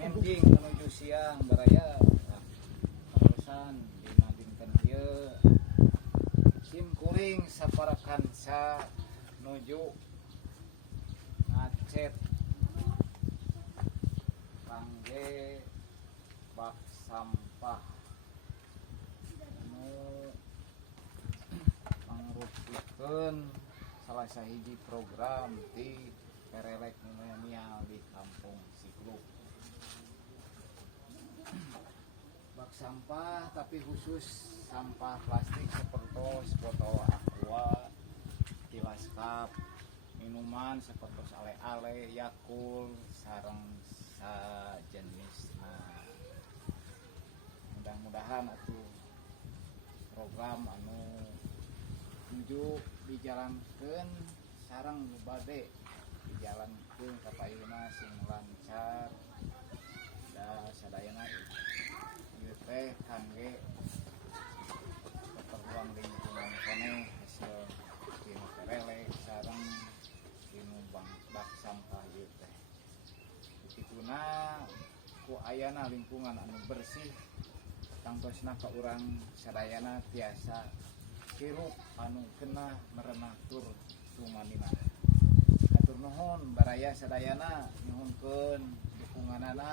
ending menuju siang baraya terusan dina dinten ieu sim kuring saparakan sa nuju ngacet kangge bak sampah anu mangrupikeun salah sahiji program di Kerelek Milenial di Kampung Sikluk. Bak sampah tapi khusus sampah plastik seperti botol aqua, gelas cup, minuman seperti ale-ale, Yakult, sareng sajenis. Mudah-mudahan atuh program anu nuju dijalankeun sareng nu bade dijalankeun ka payuna sing lancar da sadayana ieu teh kangge keperluan lingkungan keneh hasil dina Kerelek sareng dina bak sampah ieu teh. Begituna ku ayana lingkungan anu bersih tangtosna ka urang sadayana tiasa hirup anu kenah merenah tur tumanina. Hatur nuhun baraya sadayana nyuhunkeun dukunganana